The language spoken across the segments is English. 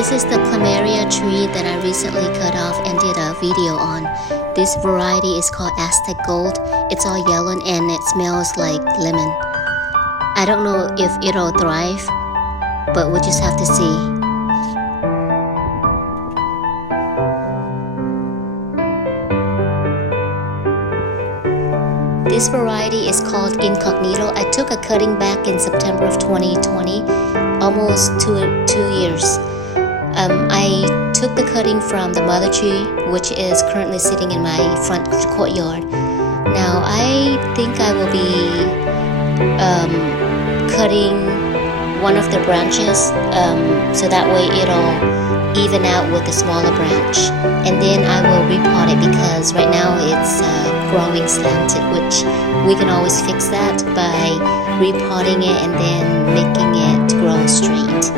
This is the Plumeria tree that I recently cut off and did a video on. This variety is called Aztec Gold. It's all yellow and it smells like lemon. I don't know if it'll thrive, but we'll just have to see. This variety is called Incognito. I took a cutting back in September of 2020, almost two years. I took the cutting from the mother tree, which is currently sitting in my front courtyard. Now I think I will be cutting one of the branches so that way it'll even out with the smaller branch, and then I will repot it because right now it's growing slanted, which we can always fix that by repotting it and then making it grow straight.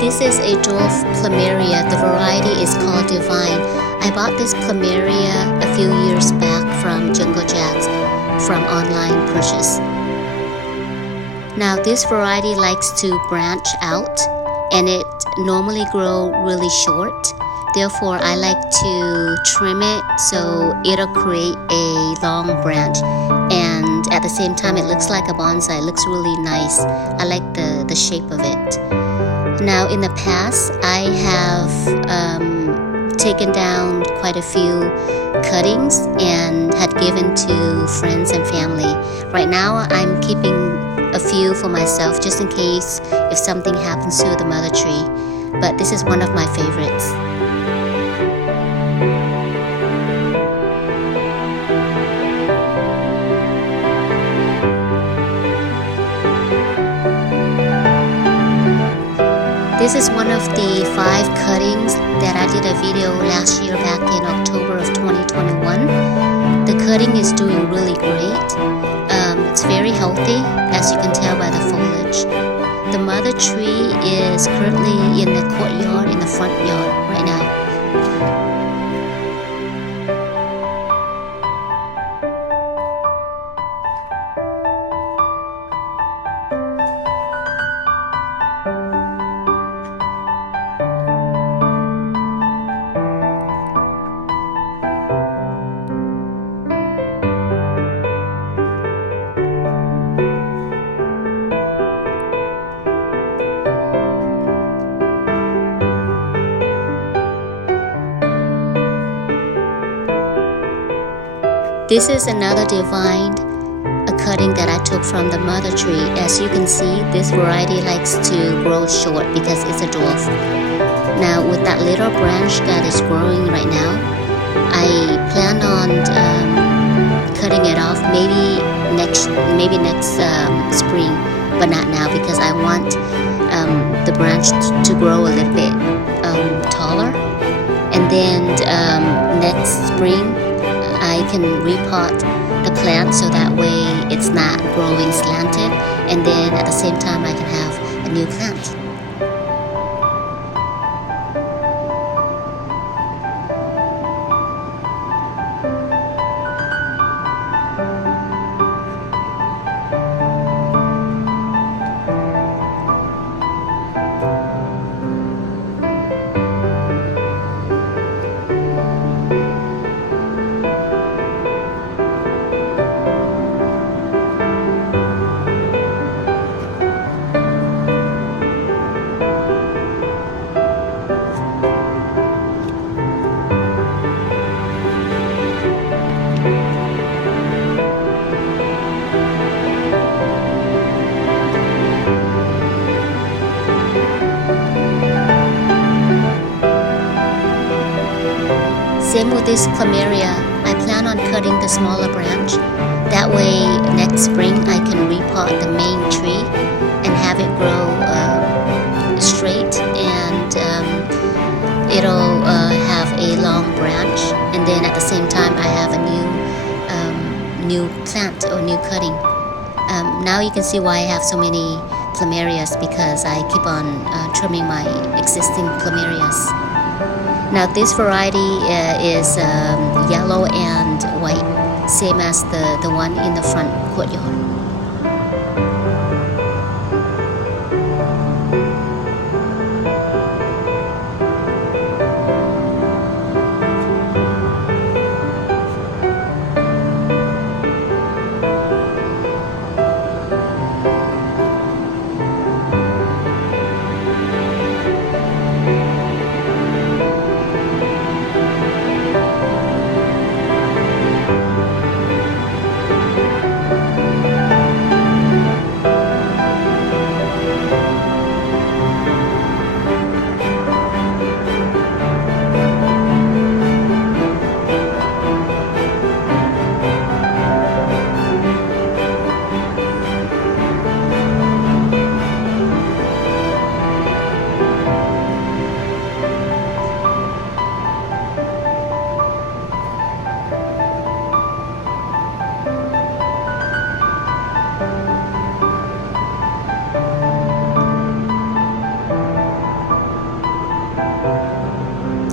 This is a Dwarf Plumeria. The variety is called Divine. I bought this Plumeria a few years back from Jungle Jacks from online purchase. Now this variety likes to branch out and it normally grow really short. Therefore I like to trim it so it'll create a long branch, and at the same time it looks like a bonsai. It looks really nice. I like the shape of it. Now in the past I have taken down quite a few cuttings and had given to friends and family. Right now I'm keeping a few for myself just in case if something happens to the mother tree, but this is one of my favorites. This is one of the 5 cuttings that I did a video last year back in October of 2021. The cutting is doing really great. It's very healthy, as you can tell by the foliage. The mother tree is currently in the courtyard, in the front yard right now. This is another divine cutting that I took from the mother tree. As you can see, this variety likes to grow short because it's a dwarf. Now with that little branch that is growing right now, I plan on cutting it off maybe next spring, but not now because I want the branch to grow a little bit taller, and then next spring I can repot the plant so that way it's not growing slanted, and then at the same time I can have a new plant. Same with this Plumeria, I plan on cutting the smaller branch. That way next spring I can repot the main tree and have it grow straight, and it'll have a long branch, and then at the same time I have a new plant or new cutting. Now you can see why I have so many Plumerias, because I keep on trimming my existing Plumerias. Now this variety is yellow and white, same as the one in the front courtyard.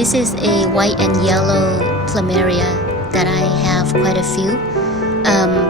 This is a white and yellow Plumeria that I have quite a few.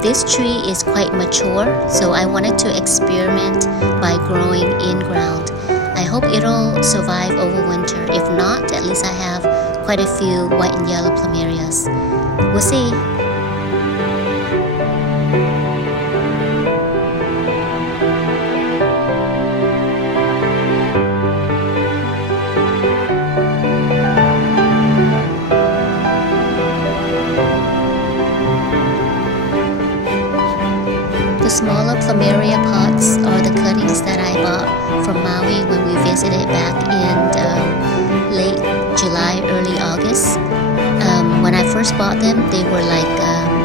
This tree is quite mature, so I wanted to experiment by growing in ground. I hope it'll survive over winter. If not, at least I have quite a few white and yellow Plumerias. We'll see. The smaller Plumeria pots are the cuttings that I bought from Maui when we visited back in late July, early August. When I first bought them, they were like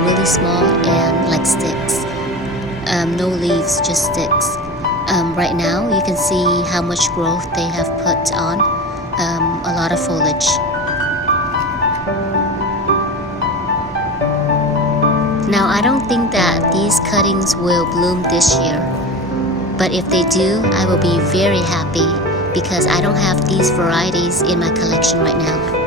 really small and like sticks. No leaves, just sticks. Right now, you can see how much growth they have put on. A lot of foliage. Now, I don't think that these cuttings will bloom this year, but if they do, I will be very happy because I don't have these varieties in my collection right now.